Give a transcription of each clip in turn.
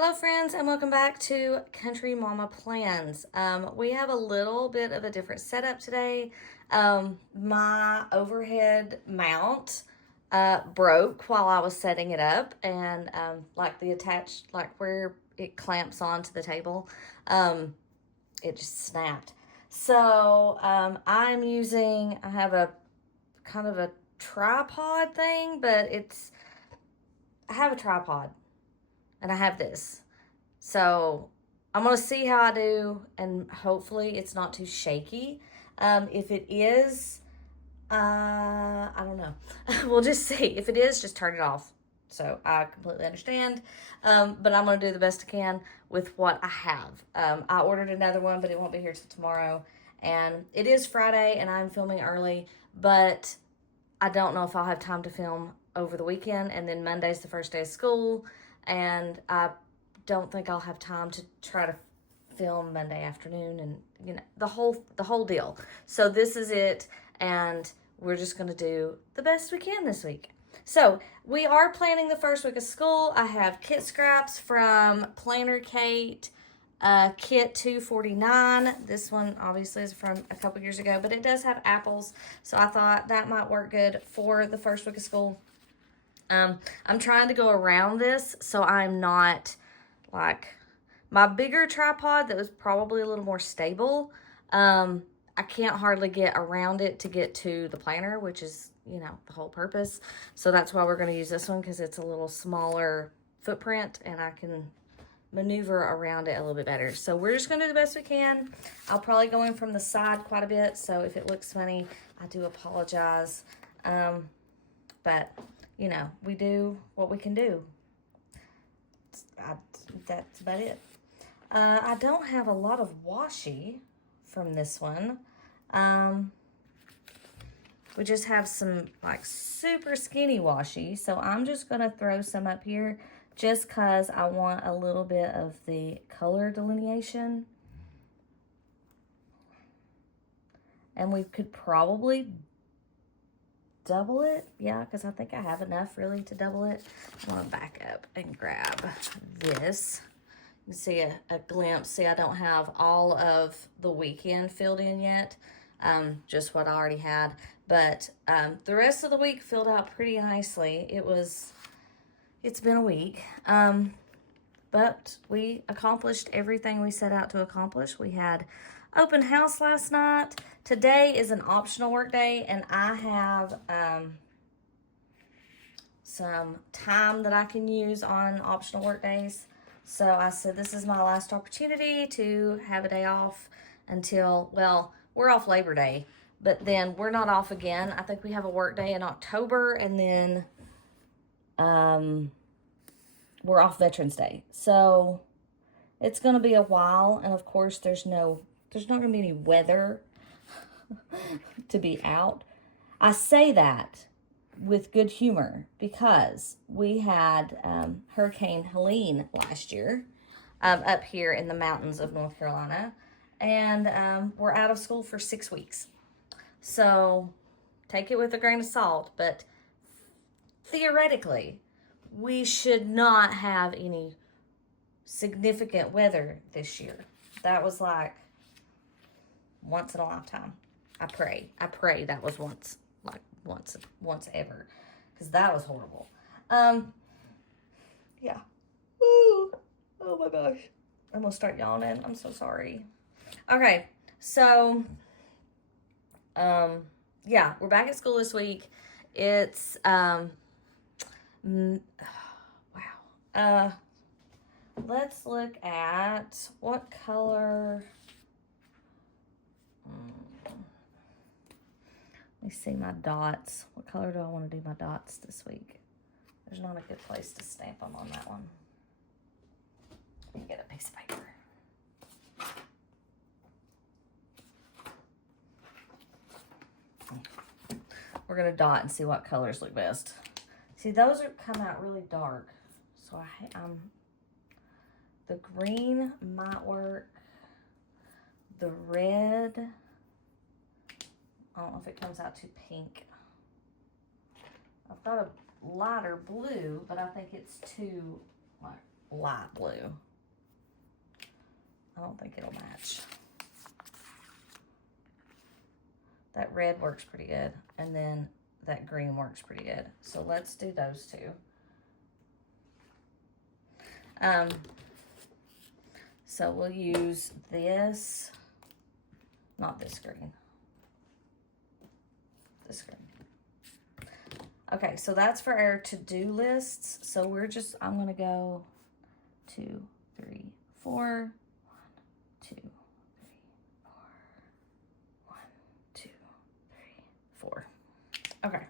Hello friends and welcome back to Country Mama Plans. We have a little bit of a different setup today. My overhead mount broke while I was setting it up, and like the attached, like where it clamps onto the table, it just snapped. So I have a kind of a tripod thing, but I have a tripod and I have this. So I'm going to see how I do, and hopefully it's not too shaky. If it is, I don't know. We'll just see. If it is, just turn it off. So I completely understand. But I'm going to do the best I can with what I have. I ordered another one, but it won't be here till tomorrow. And it is Friday, and I'm filming early, but I don't know if I'll have time to film over the weekend. And then Monday's the first day of school, and I don't think I'll have time to try to film Monday afternoon, and the whole deal. So this is it, and we're just going to do the best we can this week. So we are planning the first week of school. I have kit scraps from Planner Kate, kit 249. This one obviously is from a couple years ago, but it does have apples, so I thought that might work good for the first week of school. I'm trying to go around this so I'm not like my bigger tripod that was probably a little more stable. I can't hardly get around it to get to the planner, which is, the whole purpose. So that's why we're going to use this one, because it's a little smaller footprint and I can maneuver around it a little bit better. So we're just going to do the best we can. I'll probably go in from the side quite a bit, so if it looks funny, I do apologize. But, we do what we can do. That's about it. I don't have a lot of washi from this one. We just have some like super skinny washi, so I'm just going to throw some up here just because I want a little bit of the color delineation. And we could probably double it. Yeah, because I think I have enough really to double it. I'm going to back up and grab this. You can see a glimpse. See, I don't have all of the weekend filled in yet. Just what I already had. But the rest of the week filled out pretty nicely. It's been a week. But we accomplished everything we set out to accomplish. We had open house last night. Today is an optional work day, and I have some time that I can use on optional work days. So I said this is my last opportunity to have a day off until, well, we're off Labor Day, but then we're not off again. I think we have a work day in October, and then we're off Veterans Day. So it's going to be a while, and of course there's not going to be any weather to be out. I say that with good humor because we had Hurricane Helene last year up here in the mountains of North Carolina, and we're out of school for 6 weeks. So take it with a grain of salt, but theoretically, we should not have any significant weather this year. That was like once in a lifetime. I pray that was once ever, because that was horrible. Yeah. Ooh. Oh my gosh. I'm gonna start yawning. I'm so sorry. Okay, so yeah, we're back at school this week. It's wow. Let's look at what color. Let me see my dots. What color do I want to do my dots this week? There's not a good place to stamp them on that one. Let me get a piece of paper. We're going to dot and see what colors look best. See, those come out really dark. So the green might work. The red, I don't know if it comes out too pink. I've got a lighter blue, but I think it's too like light blue. I don't think it'll match. That red works pretty good, and then that green works pretty good. So let's do those two. So we'll use this, not this green, this green. Okay, so that's for our to-do lists. So I'm gonna go 2, 3, 4, 1, 2, 3, 4, 1, 2, 3, 4. Okay,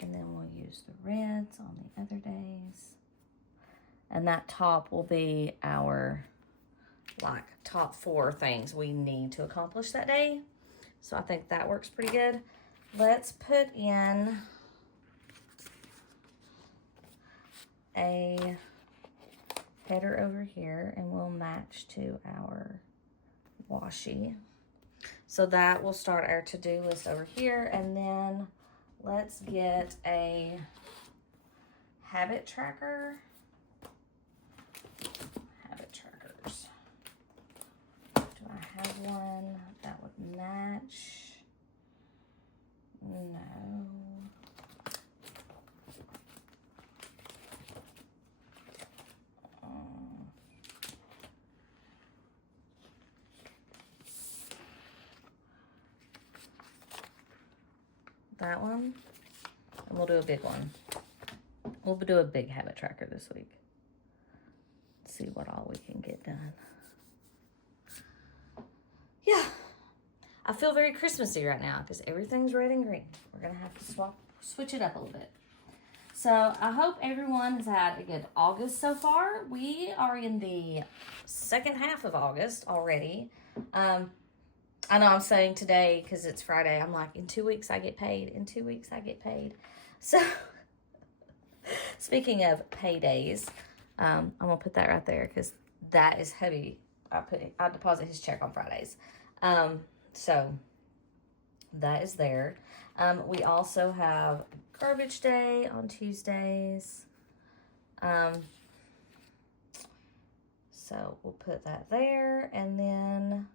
and then we'll use the reds on the other days. And that top will be our like top 4 things we need to accomplish that day. So I think that works pretty good. Let's put in a header over here, and we'll match to our washi. So that will start our to-do list over here, and then let's get a habit tracker. Habit trackers. Do I have one that would match? No. That one, and we'll do a big one. We'll do a big habit tracker this week. See what all we can get done. Yeah, I feel very Christmassy right now because everything's red and green. We're gonna have to switch it up a little bit. So I hope everyone has had a good August so far. We are in the second half of August already. I know I'm saying today because it's Friday. I'm like, in 2 weeks I get paid. In 2 weeks I get paid. So speaking of paydays, I'm gonna put that right there because that is heavy. I deposit his check on Fridays. So that is there. We also have garbage day on Tuesdays. So we'll put that there, and then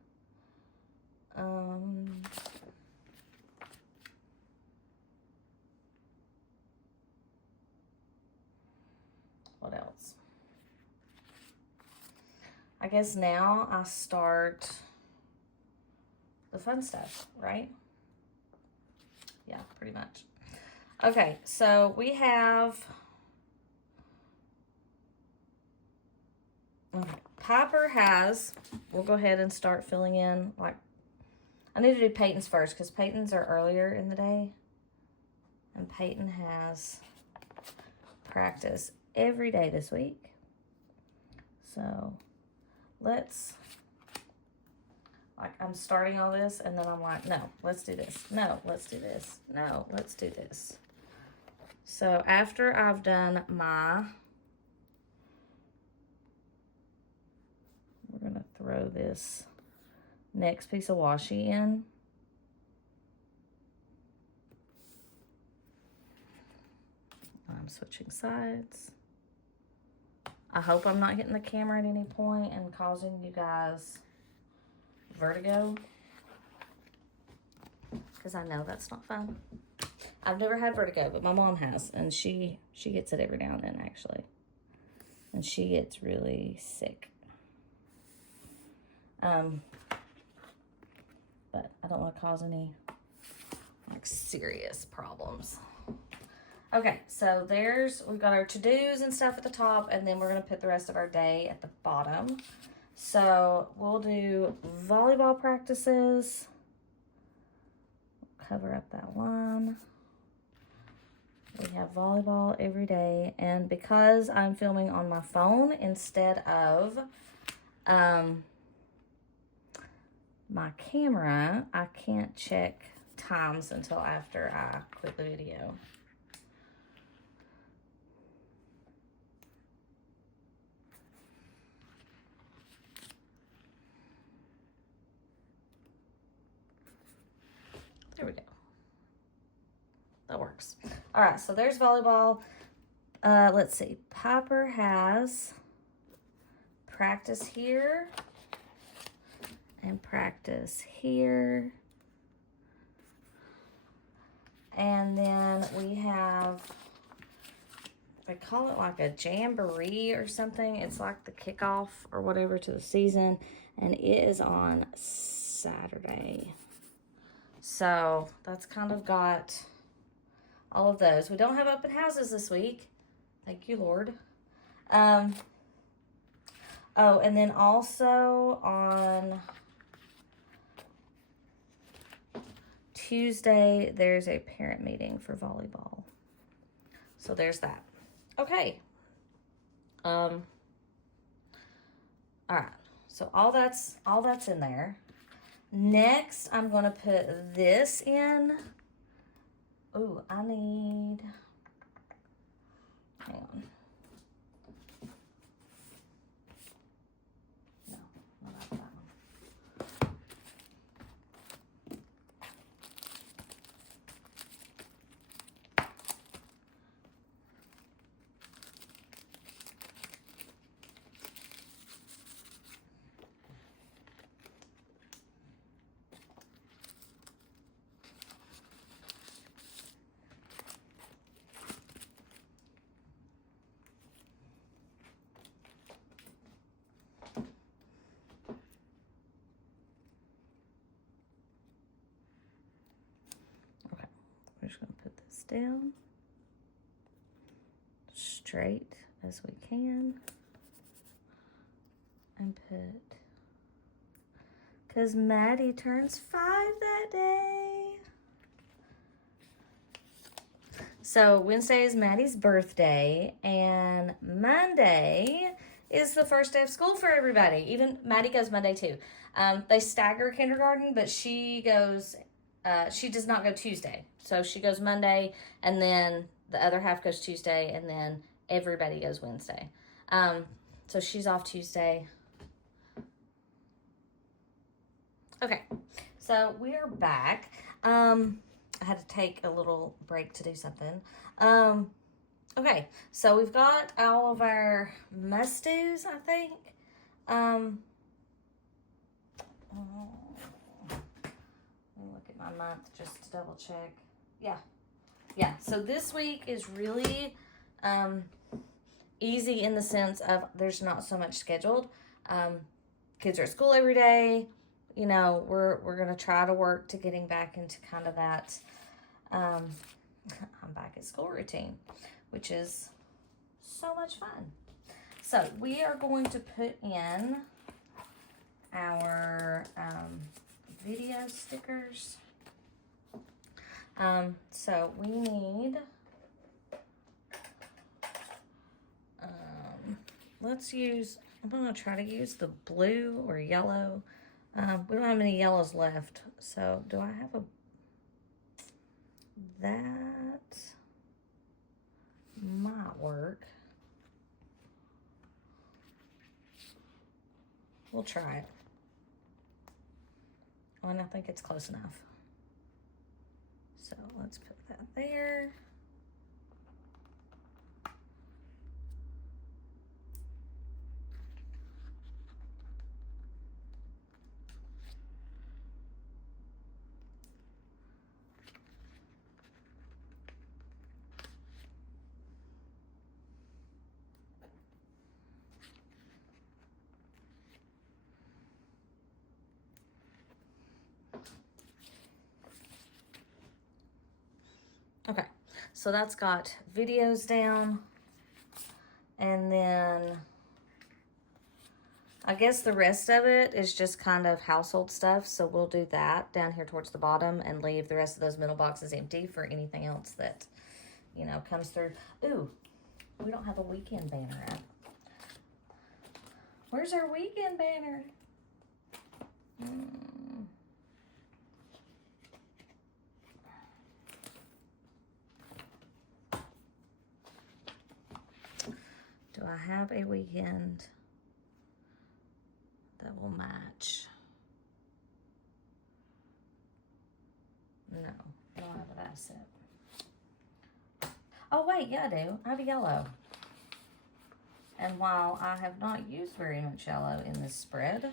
what else? I guess now I start the fun stuff, right? Yeah, pretty much. Okay, so we have Piper has, we'll go ahead and start filling in, like, I need to do Peyton's first because Peyton's are earlier in the day. And Peyton has practice every day this week. So let's, like, I'm starting all this and then I'm like, no, let's do this. No, let's do this. No, let's do this. So after I've done my, we're going to throw this next piece of washi in. I'm switching sides. I hope I'm not hitting the camera at any point and causing you guys vertigo, because I know that's not fun. I've never had vertigo, but my mom has, and she gets it every now and then, actually. And she gets really sick. But I don't want to cause any like serious problems. Okay, so we've got our to-dos and stuff at the top, and then we're going to put the rest of our day at the bottom. So we'll do volleyball practices. Cover up that one. We have volleyball every day, and because I'm filming on my phone instead of my camera, I can't check times until after I quit the video. There we go. That works. All right, so there's volleyball. Let's see. Piper has practice here and practice here. And then we have, they call it like a jamboree or something. It's like the kickoff or whatever to the season. And it is on Saturday. So that's kind of got all of those. We don't have open houses this week. Thank you, Lord. Oh, and then also on Tuesday, there's a parent meeting for volleyball. So there's that. Okay. All right. So all that's in there. Next, I'm going to put this in. Ooh, I need, hang on. No, not that one. We're just going to put this down straight as we can and put, because Maddie turns 5 that day. So Wednesday is Maddie's birthday, and Monday is the first day of school for everybody. Even Maddie goes Monday too. They stagger kindergarten, but she goes, she does not go Tuesday. So she goes Monday, and then the other half goes Tuesday, and then everybody goes Wednesday. So she's off Tuesday. Okay, so we are back. I had to take a little break to do something. Okay, so we've got all of our must-dos, I think. Let me look at my month just to double check. Yeah, so this week is really easy in the sense of there's not so much scheduled. Kids are at school every day. You know, we're going to try to work to getting back into kind of that I'm back at school routine, which is so much fun. So we are going to put in our video stickers. So we need, I'm going to try to use the blue or yellow. We don't have any yellows left. So do I have that might work. We'll try it. Oh, and I think it's close enough. So let's put that there. Okay, so that's got videos down, and then I guess the rest of it is just kind of household stuff, so we'll do that down here towards the bottom and leave the rest of those middle boxes empty for anything else that, you know, comes through. Ooh, we don't have a weekend banner up. Where's our weekend banner? Do I have a weekend that will match? No, I don't have that set. Oh wait, yeah I do. I have a yellow. And while I have not used very much yellow in this spread,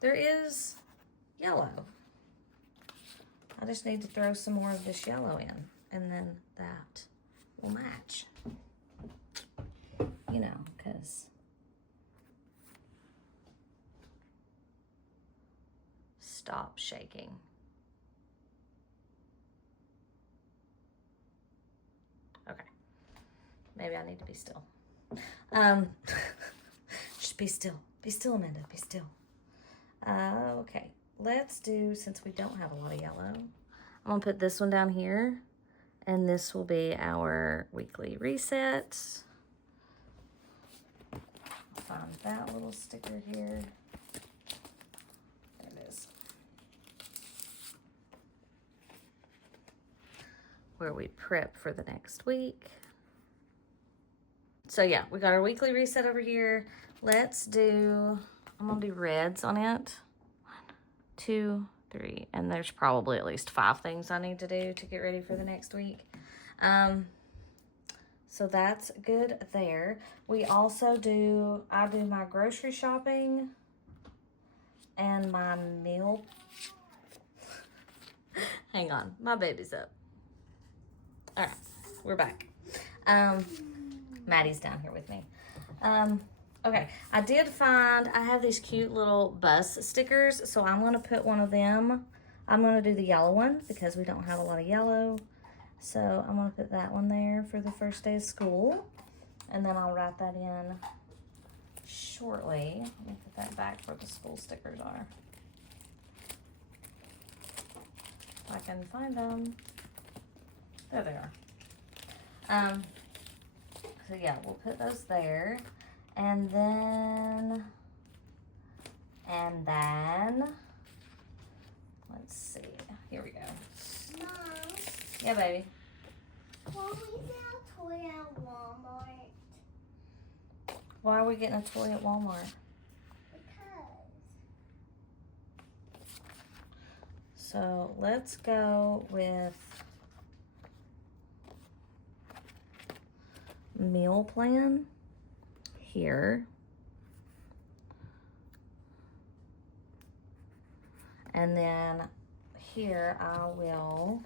there is yellow. I just need to throw some more of this yellow in, and then that will match. You know, because stop shaking. Okay. Maybe I need to be still. Just be still. Be still, Amanda. Be still. Okay. Let's do, since we don't have a lot of yellow, I'm going to put this one down here. And this will be our weekly reset. I'll find that little sticker here. There it is. Where we prep for the next week. So yeah, we got our weekly reset over here. Let's do, I'm gonna do reds on it. 1, 2, 3, and there's probably at least 5 things I need to do to get ready for the next week. So that's good there. We also do, I do my grocery shopping and my meal. Hang on, my baby's up. All right, we're back. Maddie's down here with me. Okay, I did find, I have these cute little bus stickers, so I'm gonna put one of them. I'm gonna do the yellow one because we don't have a lot of yellow. So I'm gonna put that one there for the first day of school. And then I'll write that in shortly. Let me put that back where the school stickers are. If I can find them. There they are. So yeah, we'll put those there. And then, let's see. Here we go. Mom. Yeah, baby. Why we get a toy at Walmart? Why are we getting a toy at Walmart? Because. So let's go with meal plan here. And then here I will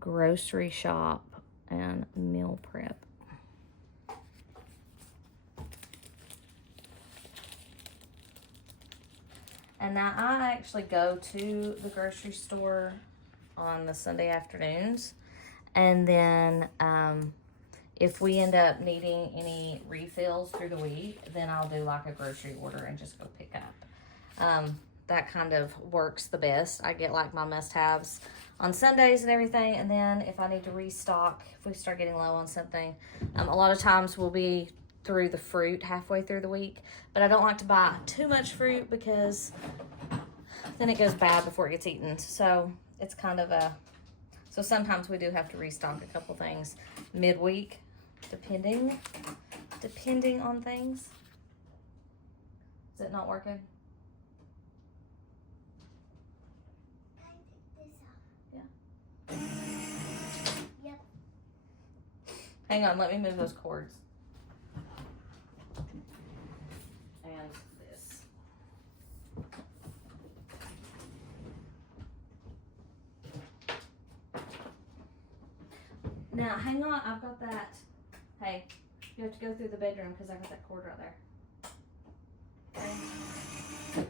grocery shop and meal prep. And now I actually go to the grocery store on the Sunday afternoons. And then if we end up needing any refills through the week, then I'll do like a grocery order and just go pick up. That kind of works the best. I get like my must-haves on Sundays and everything, and then if I need to restock, if we start getting low on something, a lot of times we'll be through the fruit halfway through the week, but I don't like to buy too much fruit because then it goes bad before it gets eaten. So it's kind of so sometimes we do have to restock a couple things midweek, depending on things. Is it not working? Yep. Hang on, let me move those cords. And this. Now, hang on, I've got that. Hey, you have to go through the bedroom because I got that cord right there. Okay.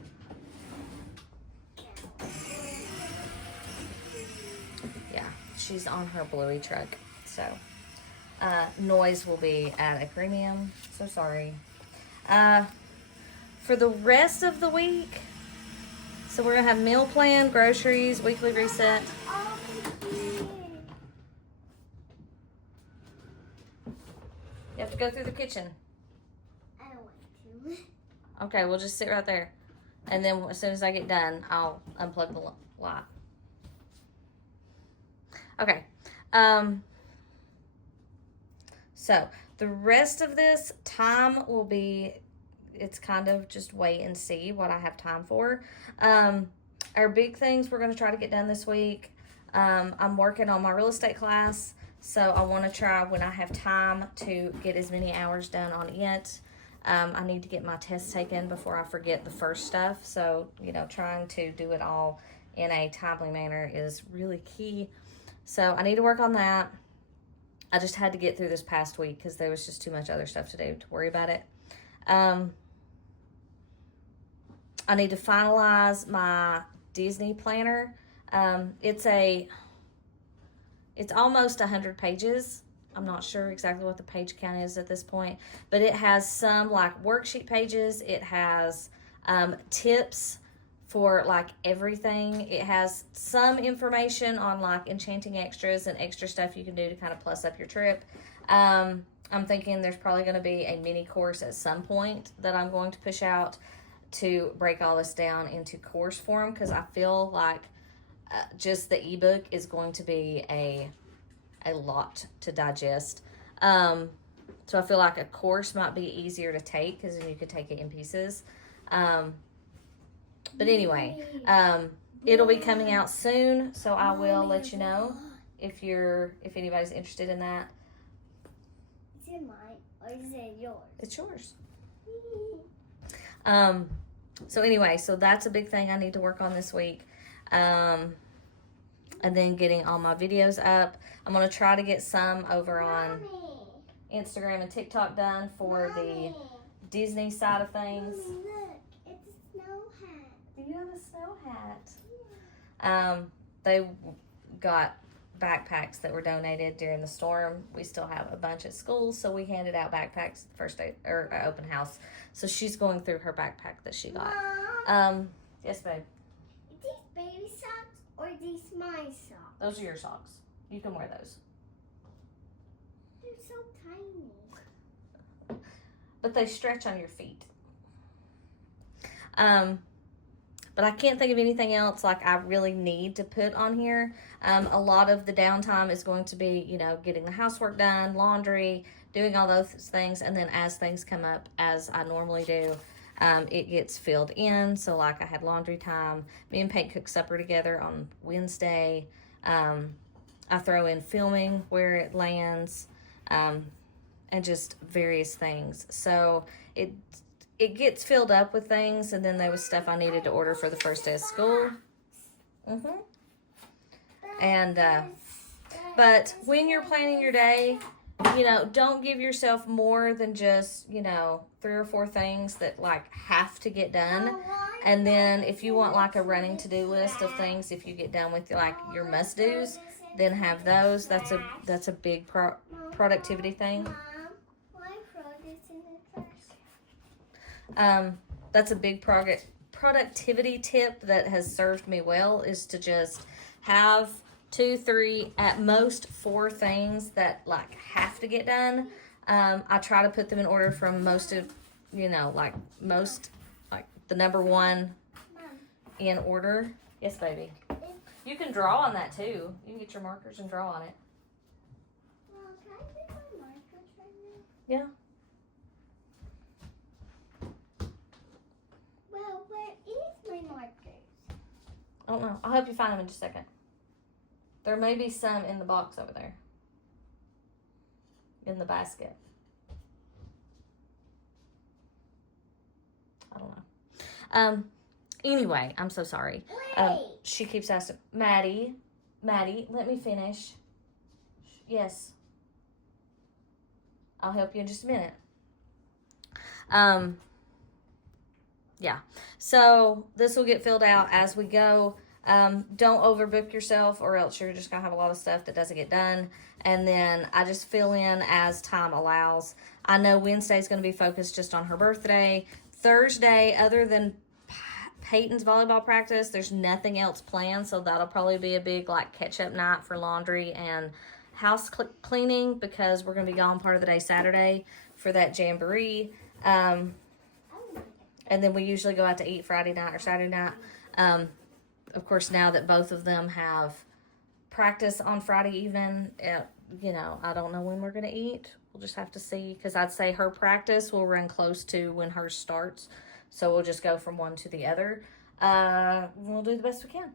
Yeah, she's on her Bluey truck, so noise will be at a premium. So sorry. For the rest of the week, so we're gonna have meal plan, groceries, weekly reset. You have to go through the kitchen. I don't want to. Okay, we'll just sit right there, and then as soon as I get done, I'll unplug the light. Okay. So the rest of this time will be, it's kind of just wait and see what I have time for. Our big things we're going to try to get done this week. I'm working on my real estate class, So I want to try when I have time to get as many hours done on it. I need to get my test taken before I forget the first stuff. So, trying to do it all in a timely manner is really key. So I need to work on that. I just had to get through this past week because there was just too much other stuff to do to worry about it. I need to finalize my Disney planner. It's almost 100 pages. I'm not sure exactly what the page count is at this point, but it has some like worksheet pages. It has tips for like everything. It has some information on like enchanting extras and extra stuff you can do to kind of plus up your trip. I'm thinking there's probably going to be a mini course at some point that I'm going to push out to break all this down into course form, because I feel like just the ebook is going to be a lot to digest. So I feel like a course might be easier to take because then you could take it in pieces. But anyway, it'll be coming out soon, so I will let you know if anybody's interested in that. Is it mine or is it yours? It's yours. So anyway, so that's a big thing I need to work on this week. And then getting all my videos up. I'm going to try to get some over on Instagram and TikTok done for the Disney side of things. Look, it's a snow hat. Do you have a snow hat? They got backpacks that were donated during the storm. We still have a bunch at school, so we handed out backpacks the first day or open house. So she's going through her backpack that she got. Mom, Yes, babe. are these baby socks or are these my socks? Those are your socks. You can wear those. They're so tiny. But they stretch on your feet. But I can't think of anything else like I really need to put on here. A lot of the downtime is going to be, getting the housework done, laundry, doing all those things. And then as things come up, as I normally do, it gets filled in. So like I had laundry time. Me and Pate cook supper together on Wednesday. I throw in filming where it lands, and just various things. So it gets filled up with things, and then there was stuff I needed to order for the first day of school. And but when you're planning your day, don't give yourself more than just 3 or 4 things that like have to get done. And then if you want like a running to-do list of things, if you get done with like your must-dos, then have those. That's a big productivity thing. Mom, why throw this in the trash? That's a big productivity tip that has served me well, is to just have 2, 3, at most 4 things that like have to get done. I try to put them in order from most of, the number 1 in order. Yes, baby. You can draw on that too. You can get your markers and draw on it. Mom, can I get my markers right now? Yeah. Well, where is my markers? I don't know. I'll help you find them in just a second. There may be some in the box over there. In the basket. I don't know. Anyway, I'm so sorry. Wait. She keeps asking, Maddie, let me finish. Yes. I'll help you in just a minute. Yeah. So this will get filled out as we go. Don't overbook yourself, or else you're just going to have a lot of stuff that doesn't get done. And then I just fill in as time allows. I know Wednesday's going to be focused just on her birthday. Thursday, other than Peyton's volleyball practice, there's nothing else planned. So that'll probably be a big like catch-up night for laundry and house cleaning, because we're going to be gone part of the day Saturday for that jamboree. And then we usually go out to eat Friday night or Saturday night. Of course, now that both of them have practice on Friday evening, I don't know when we're going to eat. We'll just have to see, because I'd say her practice will run close to when hers starts. So we'll just go from one to the other. We'll do the best we can,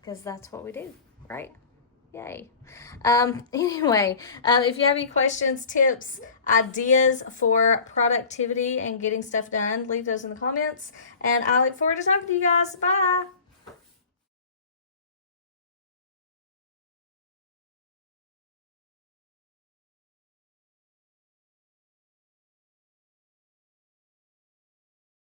because that's what we do, right? Yay. Anyway, if you have any questions, tips, ideas for productivity and getting stuff done, leave those in the comments. And I look forward to talking to you guys. Bye.